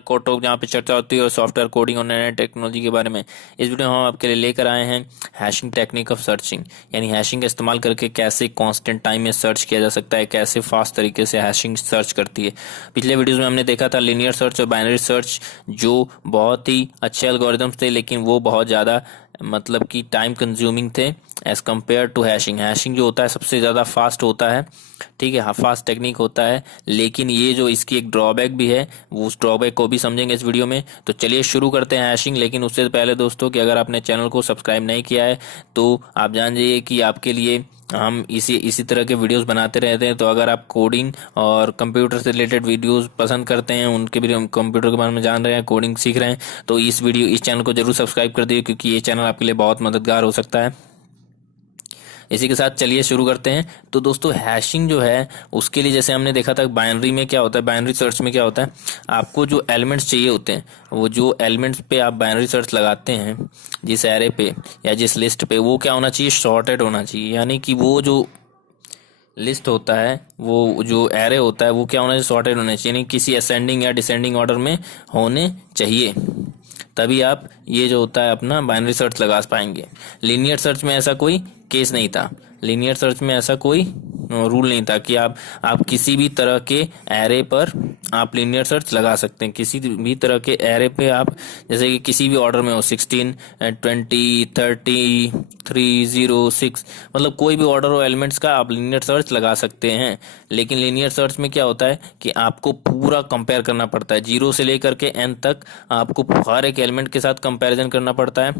कोटो जहाँ पे चर्चा होती है और सॉफ्टवेयर कोडिंग और नए टेक्नोलॉजी के बारे में। इस वीडियो में हम आपके लिए लेकर आए हैं हैशिंग टेक्निक ऑफ सर्चिंग, यानी हैशिंग का इस्तेमाल करके कैसे कांस्टेंट टाइम में सर्च किया जा सकता है, कैसे फास्ट तरीके से हैशिंग सर्च करती है। पिछले वीडियोस में हमने देखा था लीनियर सर्च और बाइनरी सर्च, जो बहुत ही अच्छे एल्गोरिदम्स थे, लेकिन वो बहुत ज़्यादा मतलब कि टाइम कंज्यूमिंग थे as compare to hashing. Hashing जो होता है सबसे ज़्यादा फास्ट होता है, ठीक है, हाँ फास्ट टेक्निक होता है, लेकिन ये जो इसकी एक ड्रॉबैक भी है, वो उस ड्रॉबैक को भी समझेंगे इस वीडियो में। तो चलिए शुरू करते हैं हैशिंग। लेकिन उससे पहले दोस्तों कि अगर आपने चैनल को सब्सक्राइब नहीं किया है तो आप जान जाइए कि आपके लिए हम इसी तरह के वीडियोस बनाते रहते हैं। तो अगर आप कोडिंग और कंप्यूटर से रिलेटेड वीडियोस पसंद करते हैं, उनके भी हम कंप्यूटर के बारे में जान रहे हैं, कोडिंग सीख रहे हैं, तो इस चैनल को जरूर सब्सक्राइब कर दीजिए, क्योंकि ये चैनल आपके लिए बहुत मददगार हो सकता है। इसी के साथ चलिए शुरू करते हैं। तो दोस्तों हैशिंग जो है उसके लिए जैसे हमने देखा था बाइनरी में क्या होता है, बाइनरी सर्च में क्या होता है, आपको जो एलिमेंट्स चाहिए होते हैं, वो जो एलिमेंट्स पे आप बाइनरी सर्च लगाते हैं जिस एरे पे या जिस लिस्ट पे, वो क्या होना चाहिए, सॉर्टेड होना चाहिए। यानी कि वो जो लिस्ट होता है, वो जो एरे होता है, वो क्या होना चाहिए, सॉर्टेड होना चाहिए, यानी किसी असेंडिंग या डिसेंडिंग ऑर्डर में होने चाहिए। तभी आप ये जो होता है अपना बाइनरी सर्च लगा पाएंगे। लीनियर सर्च में ऐसा कोई केस नहीं था, लीनियर सर्च में ऐसा कोई रूल नहीं था कि आप किसी भी तरह के एरे पर आप लीनियर सर्च लगा सकते हैं। किसी भी तरह के एरे पे आप, जैसे कि किसी भी ऑर्डर में हो, 16, 20, 30, 3, 0, 6, मतलब कोई भी ऑर्डर हो एलिमेंट्स का, आप लीनियर सर्च लगा सकते हैं। लेकिन लीनियर सर्च में क्या होता है कि आपको पूरा कंपेयर करना पड़ता है, 0 से लेकर के n तक आपको हर एक एलिमेंट के साथ कंपैरिजन करना पड़ता है।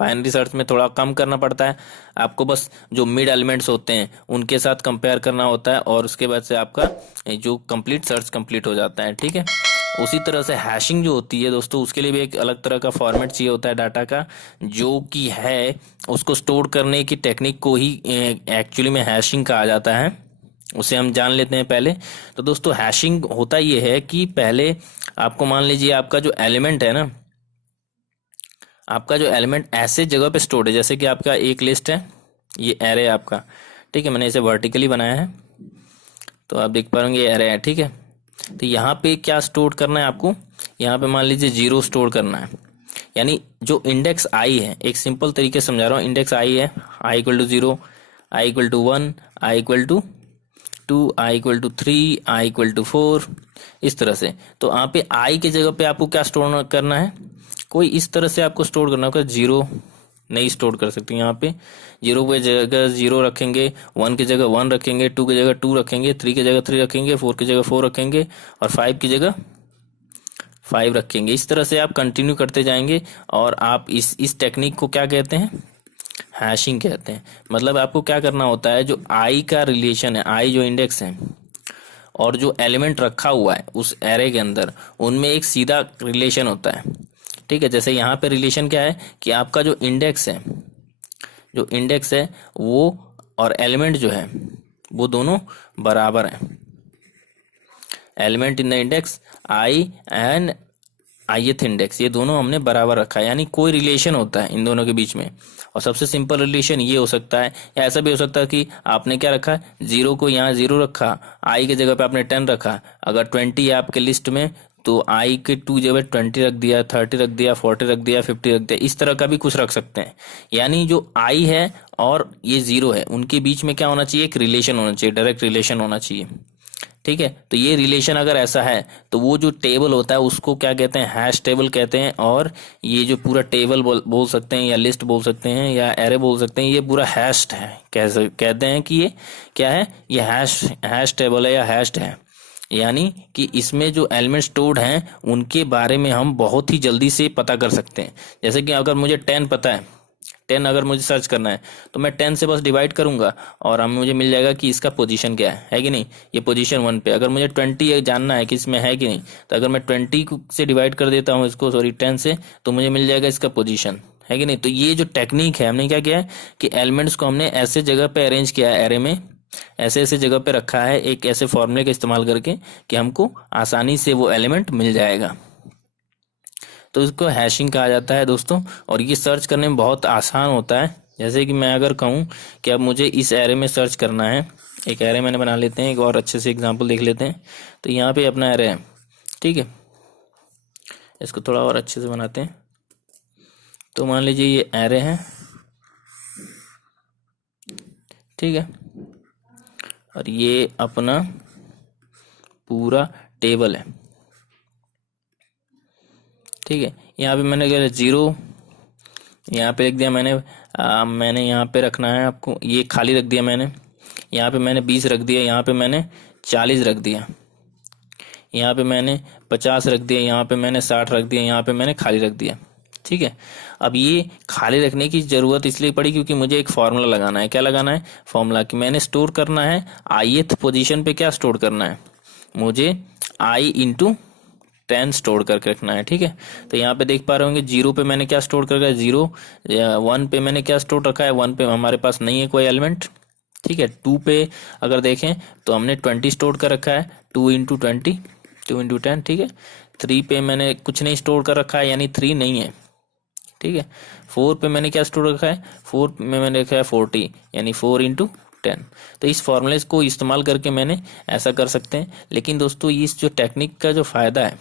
बाइनरी सर्च में थोड़ा कम करना पड़ता है, आपको बस जो मिड एलिमेंट्स होते हैं उनके साथ कंपेयर करना होता है, और उसके बाद से आपका जो कंप्लीट सर्च कंप्लीट हो जाता है, ठीक है। उसी तरह से हैशिंग जो होती है दोस्तों, उसके लिए भी एक अलग तरह का फॉर्मेट चाहिए होता है डाटा का, जो कि है उसको स्टोर करने की टेक्निक को ही एक्चुअली में हैशिंग कहा जाता है। उसे हम जान लेते हैं पहले। तो दोस्तों हैशिंग होता ये है कि पहले आपको मान लीजिए आपका जो एलिमेंट है ना, आपका जो एलिमेंट ऐसे जगह पे स्टोर्ड है, जैसे कि आपका एक लिस्ट है, ये एरे है आपका, ठीक है, मैंने इसे वर्टिकली बनाया है तो आप देख पाएंगे ये एरे है, ठीक है। तो यहाँ पे क्या स्टोर करना है आपको, यहाँ पे मान लीजिए 0 स्टोर करना है, यानी जो इंडेक्स आई है, एक सिंपल तरीके से समझा रहा हूँ, इंडेक्स आई है, I equal to 0, I equal to 1, I equal to 2, I equal to 3, I equal to 4, इस तरह से। तो यहाँ पे आई की जगह पे आपको क्या स्टोर करना है, कोई इस तरह से आपको स्टोर करना होगा। 0 नहीं स्टोर कर सकते, यहाँ पे 0 की जगह 0 रखेंगे, 1 की जगह 1 रखेंगे, 2 की जगह 2 रखेंगे, 3 की जगह 3 रखेंगे, 4 की जगह 4 रखेंगे, और 5 की जगह 5 रखेंगे। इस तरह से आप कंटिन्यू करते जाएंगे, और आप इस टेक्निक को क्या कहते हैं, हैशिंग कहते हैं। मतलब आपको क्या करना होता है, जो आई का रिलेशन है, आई जो इंडेक्स है और जो एलिमेंट रखा हुआ है उस एरे के अंदर, उनमें एक सीधा रिलेशन होता है, ठीक है। जैसे यहाँ पे रिलेशन क्या है कि आपका जो इंडेक्स है, जो इंडेक्स है वो और एलिमेंट जो है वो दोनों बराबर हैं। Element in the index I and ith index, ये दोनों हमने बराबर रखा है, यानी कोई रिलेशन होता है इन दोनों के बीच में। और सबसे सिंपल रिलेशन ये हो सकता है, या ऐसा भी हो सकता है कि आपने क्या रखा, 0 को यहाँ 0 रखा, आई की जगह पे आपने 10 रखा। अगर 20 है आपके लिस्ट में तो आई के 2 जगह 20 रख दिया, 30 रख दिया, 40 रख दिया, 50 रख दिया, इस तरह का भी कुछ रख सकते हैं। यानी जो आई है और ये 0 है, उनके बीच में क्या होना चाहिए, एक रिलेशन होना चाहिए, डायरेक्ट रिलेशन होना चाहिए, ठीक है। तो ये रिलेशन अगर ऐसा है तो वो जो टेबल होता है उसको क्या कहते हैं, हैश टेबल कहते हैं। और ये जो पूरा टेबल बोल सकते हैं, या लिस्ट बोल सकते हैं, या एरे बोल सकते हैं, ये पूरा हैश्ड है, कैसे कहते हैं कि ये क्या है, ये हैश टेबल है या हैश्ड है। यानी कि इसमें जो एलिमेंट स्टोर्ड हैं उनके बारे में हम बहुत ही जल्दी से पता कर सकते हैं। जैसे कि अगर मुझे 10 पता है, 10 अगर मुझे सर्च करना है, तो मैं 10 से बस डिवाइड करूंगा और हमें मुझे मिल जाएगा कि इसका पोजीशन क्या है कि नहीं, ये पोजीशन 1 पे। अगर मुझे 20 जानना है कि इसमें है कि नहीं, तो अगर मैं 20 से डिवाइड कर देता हूँ इसको, सॉरी 10 से, तो मुझे मिल जाएगा इसका पोजीशन, है कि नहीं। तो ये जो टेक्निक है, हमने क्या किया है कि एलिमेंट्स को हमने ऐसे जगह पे अरेंज किया है, एरे में ऐसे ऐसे जगह पे रखा है, एक ऐसे फॉर्मूले का इस्तेमाल करके कि हमको आसानी से वो एलिमेंट मिल जाएगा। तो इसको हैशिंग कहा जाता है दोस्तों, और ये सर्च करने में बहुत आसान होता है। जैसे कि मैं अगर कहूँ कि अब मुझे इस एरे में सर्च करना है, एक एरे मैंने बना लेते हैं, एक और अच्छे से एग्जांपल देख लेते हैं। तो यहाँ पे अपना एरे है, ठीक है, इसको थोड़ा और अच्छे से बनाते हैं। तो मान लीजिए ये एरे है, ठीक है, और ये अपना पूरा टेबल है, ठीक है। यहाँ पे मैंने क्या 0 यहाँ पे लिख दिया मैंने। मैंने यहाँ पे रखना है आपको, ये खाली रख दिया मैंने। यहाँ पे मैंने 20 रख दिया, यहाँ पे मैंने 40 रख दिया, यहाँ पे मैंने 50 रख दिया, यहाँ पे मैंने 60 रख दिया, यहाँ पे मैंने खाली रख दिया, ठीक है। अब ये खाली रखने की ज़रूरत इसलिए पड़ी क्योंकि मुझे एक फार्मूला लगाना है। क्या लगाना है? फॉर्मूला कि मैंने स्टोर करना है ith पोजीशन पे। क्या स्टोर करना है? मुझे i/10 स्टोर करके रखना है, ठीक है। तो यहाँ पे देख पा रहे होंगे 0 पे मैंने क्या स्टोर कर रखा है 0, 1 पे मैंने क्या स्टोर रखा है 1 पे हमारे पास नहीं है कोई एलिमेंट, ठीक है। 2 पे अगर देखें तो हमने 20 स्टोर कर रखा है, 2 × 20 2 × 10, ठीक है। 3 पे मैंने कुछ नहीं स्टोर कर रखा है यानी 3 नहीं है, ठीक है। 4 पे मैंने क्या स्टोर रखा है 4 में मैंने रखा है 40 यानी 4 × 10। तो इस फॉर्मूले को इस्तेमाल करके मैंने ऐसा कर सकते हैं। लेकिन दोस्तों इस जो टेक्निक का जो फायदा है,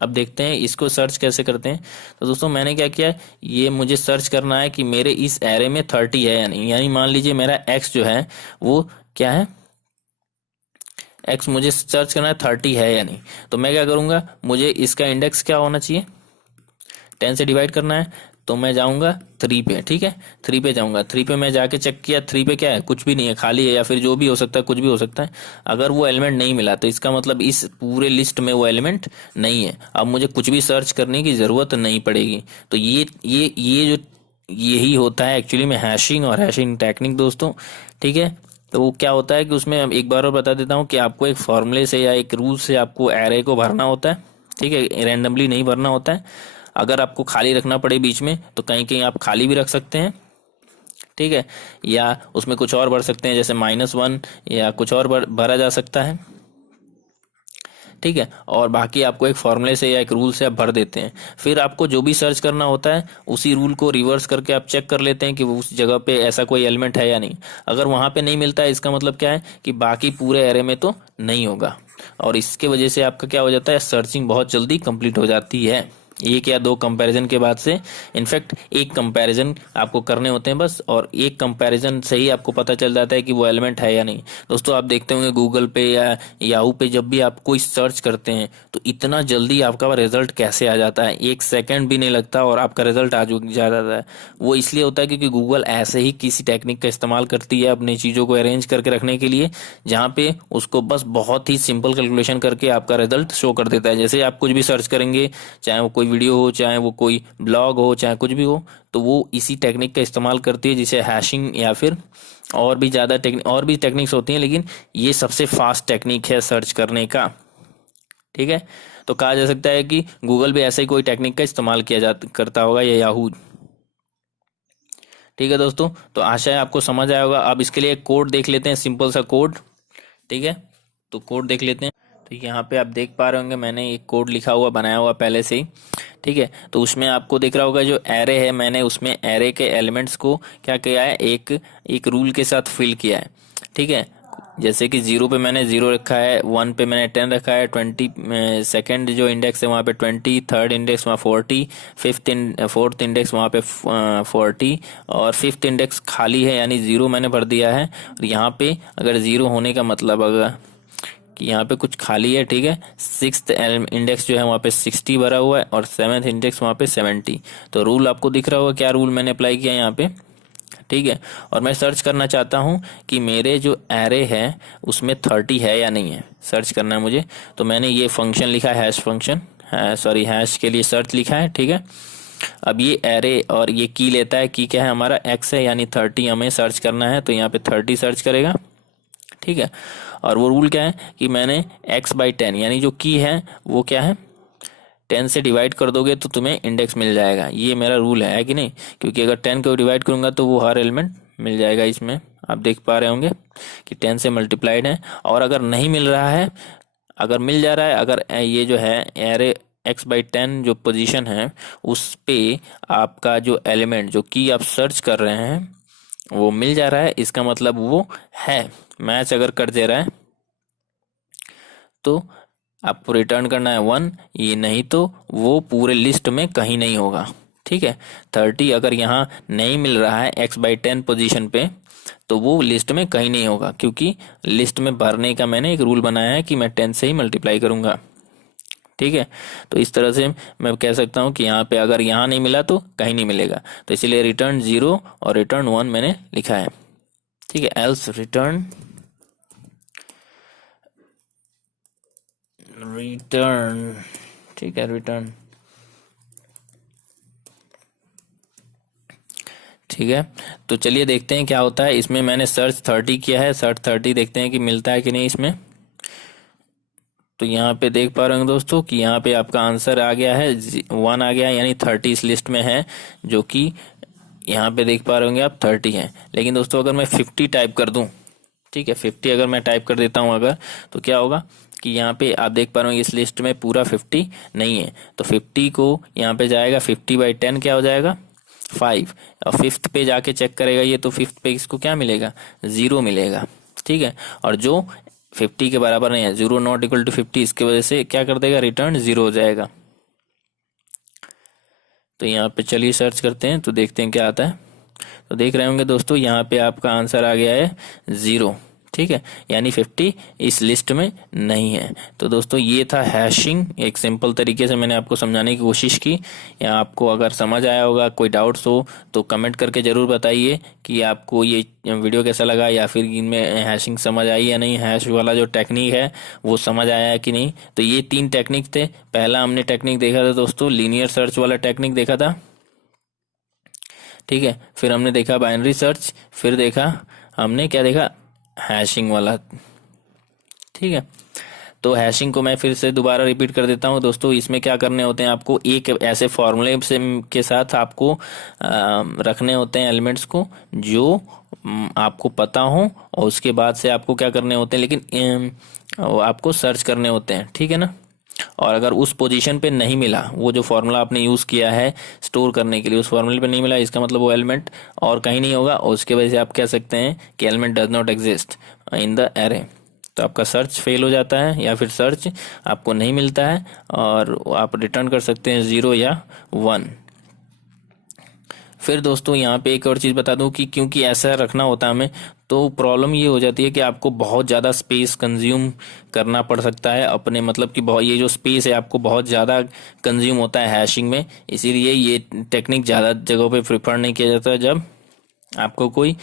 अब देखते हैं इसको सर्च कैसे करते हैं। तो दोस्तों मैंने क्या किया है, ये मुझे सर्च करना है कि मेरे इस एरे में 30 है या नहीं। यानी मान लीजिए मेरा x जो है वो क्या है, x मुझे सर्च करना है 30 है या नहीं। तो मैं क्या करूंगा, मुझे इसका इंडेक्स क्या होना चाहिए 10 से डिवाइड करना है। तो मैं जाऊंगा 3 पे, ठीक है। 3 पे जाऊंगा, 3 पे मैं जाके चेक किया, 3 पे क्या है, कुछ भी नहीं है, खाली है, या फिर जो भी हो सकता है, कुछ भी हो सकता है। अगर वो एलिमेंट नहीं मिला तो इसका मतलब इस पूरे लिस्ट में वो एलिमेंट नहीं है। अब मुझे कुछ भी सर्च करने की जरूरत नहीं पड़ेगी। तो ये जो यही होता है एक्चुअली में हैशिंग और हैशिंग टेक्निक दोस्तों, ठीक है। तो वो क्या होता है कि उसमें एक बार और बता देता हूँ कि आपको एक फॉर्मूले से या एक रूल से आपको एरे को भरना होता है, ठीक है। रैंडमली नहीं भरना होता है। अगर आपको खाली रखना पड़े बीच में तो कहीं कहीं आप खाली भी रख सकते हैं, ठीक है। या उसमें कुछ और भर सकते हैं, जैसे -1 या कुछ और भरा जा सकता है, ठीक है। और बाकी आपको एक फॉर्मूले से या एक रूल से आप भर देते हैं। फिर आपको जो भी सर्च करना होता है उसी रूल को रिवर्स करके आप चेक कर लेते हैं कि वो उस जगह पे ऐसा कोई एलिमेंट है या नहीं। अगर वहां पे नहीं मिलता है इसका मतलब क्या है कि बाकी पूरे एरे में तो नहीं होगा, और इसके वजह से आपका क्या हो जाता है, सर्चिंग बहुत जल्दी कंप्लीट हो जाती है। एक या दो कंपैरिजन के बाद से, इनफैक्ट एक कंपैरिजन आपको करने होते हैं बस, और एक कंपैरिजन से ही आपको पता चल जाता है कि वो एलिमेंट है या नहीं। दोस्तों आप देखते होंगे गूगल पे या याहू पे जब भी आप कोई सर्च करते हैं तो इतना जल्दी आपका रिजल्ट कैसे आ जाता है, 1 सेकंड भी नहीं लगता और आपका रिजल्ट आ जाता है। वो इसलिए होता है क्योंकि गूगल ऐसे ही किसी टेक्निक का इस्तेमाल करती है अपनी चीज़ों को अरेंज करके रखने के लिए, जहाँ पे उसको बस बहुत ही सिंपल कैलकुलेशन करके आपका रिजल्ट शो कर देता है। जैसे आप कुछ भी सर्च करेंगे, चाहे वो कोई वीडियो हो, चाहे वो कोई ब्लॉग हो, चाहे कुछ भी हो, तो वो इसी टेक्निक का इस्तेमाल करती है, जिसे हैशिंग या फिर और भी ज़्यादा टेक्निक और भी टेक्निक्स होती हैं, लेकिन ये सबसे फास्ट टेक्निक है सर्च करने का, ठीक है। तो कहा जा सकता है कि गूगल भी ऐसे ही कोई टेक्निक का इस्तेमाल करता होगा, या याहू, ठीक है दोस्तों। तो आशा है आपको समझ आया होगा। अब इसके लिए एक कोड देख लेते हैं, सिंपल सा कोड, ठीक है। तो कोड देख लेते हैं। तो यहाँ पे आप देख पा रहे होंगे मैंने एक कोड लिखा हुआ बनाया हुआ पहले से ही, ठीक है। तो उसमें आपको दिख रहा होगा जो एरे है, मैंने उसमें एरे के एलिमेंट्स को क्या किया है, एक एक रूल के साथ फिल किया है, ठीक है। जैसे कि 0 पे मैंने 0 रखा है, 1 पे मैंने 10 रखा है, 20 सेकंड जो इंडेक्स है वहाँ पे 20, थर्ड इंडेक्स वहाँ 40, फोर्थ इंडेक्स वहाँ पे 40, और फिफ्थ इंडेक्स खाली है यानी 0 मैंने भर दिया है। और यहाँ पे अगर 0 होने का मतलब अगर कि यहाँ पे कुछ खाली है, ठीक है। सिक्स्थ इंडेक्स जो है वहाँ पे 60 भरा हुआ है, और सेवन्थ इंडेक्स वहाँ पे 70। तो रूल आपको दिख रहा होगा क्या रूल मैंने अप्लाई किया यहाँ पे, ठीक है। और मैं सर्च करना चाहता हूँ कि मेरे जो एरे है उसमें 30 है या नहीं है, सर्च करना है मुझे। तो मैंने ये फंक्शन लिखा है, हैश फंक्शन, सॉरी हैश के लिए सर्च लिखा है, ठीक है। अब ये एरे और ये की लेता है, की क्या है हमारा x है, यानी 30 हमें सर्च करना है, तो यहाँ पे 30 सर्च करेगा, ठीक है। और वो रूल क्या है कि मैंने x/10 यानी जो की है वो क्या है 10 से डिवाइड कर दोगे तो तुम्हें इंडेक्स मिल जाएगा। ये मेरा रूल है कि नहीं, क्योंकि अगर 10 को डिवाइड करूंगा तो वो हर एलिमेंट मिल जाएगा। इसमें आप देख पा रहे होंगे कि 10 से मल्टीप्लाइड है। और अगर नहीं मिल रहा है, अगर मिल जा रहा है, अगर ये जो है एरे x/10 जो पोजीशन है उस पे आपका जो एलिमेंट जो की आप सर्च कर रहे हैं वो मिल जा रहा है, इसका मतलब वो है, मैच अगर कर दे रहा है तो आपको रिटर्न करना है 1, ये नहीं तो वो पूरे लिस्ट में कहीं नहीं होगा। ठीक है, 30 अगर यहाँ नहीं मिल रहा है x/10 पोजीशन पे तो वो लिस्ट में कहीं नहीं होगा, क्योंकि लिस्ट में भरने का मैंने एक रूल बनाया है कि मैं 10 से ही मल्टीप्लाई करूंगा। ठीक है, तो इस तरह से मैं कह सकता हूँ कि यहाँ पे अगर यहाँ नहीं मिला तो कहीं नहीं मिलेगा, तो इसीलिए रिटर्न 0 और रिटर्न 1 मैंने लिखा है। ठीक है, एल्स रिटर्न ठीक है, रिटर्न। ठीक है, तो चलिए देखते हैं क्या होता है। इसमें मैंने सर्च 30 किया है, सर्च 30 देखते हैं कि मिलता है कि नहीं इसमें। तो यहाँ पे देख पा रहे होंगे दोस्तों कि यहाँ पे आपका आंसर आ गया है 1 आ गया है, यानी 30 इस लिस्ट में है, जो कि यहाँ पे देख पा रहे होंगे आप 30 है। लेकिन दोस्तों अगर मैं 50 टाइप कर दूं, ठीक है 50 अगर मैं टाइप कर देता हूँ अगर, तो क्या होगा कि यहाँ पे आप देख पा रहे हो इस लिस्ट में पूरा 50 नहीं है, तो 50 को यहाँ पे जाएगा 50/10 क्या हो जाएगा 5, और 5th पे जाके चेक करेगा ये, तो 5th पे इसको क्या मिलेगा 0 मिलेगा। ठीक है, और जो 50 के बराबर नहीं है, 0 नॉट इक्वल टू 50, इसके वजह से क्या कर देगा रिटर्न 0 हो जाएगा। तो यहाँ पे चलिए सर्च करते हैं तो देखते हैं क्या आता है। तो देख रहे होंगे दोस्तों यहाँ पे आपका आंसर आ गया है 0। ठीक है, यानी 50 इस लिस्ट में नहीं है। तो दोस्तों ये था हैशिंग, एक सिंपल तरीके से मैंने आपको समझाने की कोशिश की। या आपको अगर समझ आया होगा, कोई डाउट्स हो तो कमेंट करके ज़रूर बताइए कि आपको ये वीडियो कैसा लगा, या फिर इनमें हैशिंग समझ आई या नहीं, हैश वाला जो टेक्निक है वो समझ आया है कि नहीं। तो ये 3 टेक्निक थे। पहला हमने टेक्निक देखा था दोस्तों लीनियर सर्च वाला टेक्निक देखा था। ठीक है, फिर हमने देखा बाइनरी सर्च, फिर देखा हमने क्या देखा हैशिंग वाला। ठीक है, तो हैशिंग को मैं फिर से दोबारा रिपीट कर देता हूँ दोस्तों। इसमें क्या करने होते हैं, आपको एक ऐसे फॉर्मूले से के साथ आपको रखने होते हैं एलिमेंट्स को जो आपको पता हो, और उसके बाद से आपको क्या करने होते हैं, लेकिन आपको सर्च करने होते हैं। ठीक है ना, और अगर उस पोजीशन पे नहीं मिला, वो जो फॉर्मूला आपने यूज़ किया है स्टोर करने के लिए, उस फॉर्मूले पे नहीं मिला, इसका मतलब वो एलिमेंट और कहीं नहीं होगा, और उसके वजह से आप कह सकते हैं कि element does not exist in the array. तो आपका सर्च फेल हो जाता है, या फिर सर्च आपको नहीं मिलता है, और आप रिटर्न कर सकते हैं 0 या 1। फिर दोस्तों यहाँ पे एक और चीज़ बता दूं कि क्योंकि ऐसा रखना होता है हमें, तो प्रॉब्लम ये हो जाती है कि आपको बहुत ज़्यादा स्पेस कंज्यूम करना पड़ सकता है अपने, मतलब कि बहुत, ये जो स्पेस है आपको बहुत ज़्यादा कंज्यूम होता है हैशिंग में। इसीलिए ये टेक्निक ज़्यादा जगहों पे प्रेफर नहीं किया जाता जब आपको कोई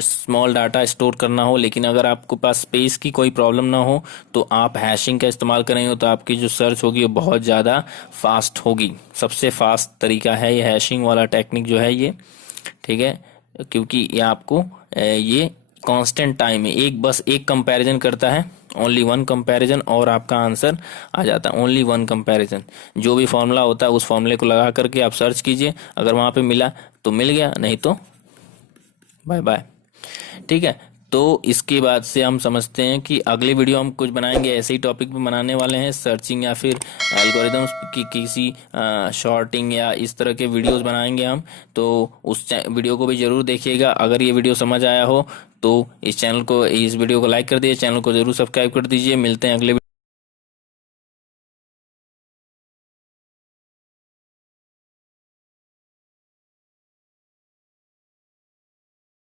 स्मॉल डाटा स्टोर करना हो। लेकिन अगर आपके पास स्पेस की कोई प्रॉब्लम ना हो तो आप हैशिंग का इस्तेमाल करेंगे, तो आपकी जो सर्च होगी वो बहुत ज़्यादा फास्ट होगी। सबसे फास्ट तरीका है ये हैशिंग वाला टेक्निक जो है ये। ठीक है, क्योंकि ये आपको ये कांस्टेंट टाइम है, बस एक कंपैरिजन करता है, ओनली 1 कंपैरिजन, और आपका आंसर आ जाता है। ओनली 1 कंपैरिजन, जो भी फॉर्मूला होता है उस फॉर्मूले को लगा करके आप सर्च कीजिए, अगर वहाँ पे मिला तो मिल गया, नहीं तो बाय बाय। ठीक है, तो इसके बाद से हम समझते हैं कि अगले वीडियो हम कुछ बनाएंगे, ऐसे ही टॉपिक पे बनाने वाले हैं, सर्चिंग या फिर एल्गोरिदम्स की किसी शॉर्टिंग या इस तरह के वीडियोस बनाएंगे हम। तो उस वीडियो को भी जरूर देखिएगा। अगर ये वीडियो समझ आया हो तो इस वीडियो को लाइक कर दीजिए, चैनल को जरूर सब्सक्राइब कर दीजिए। मिलते हैं अगले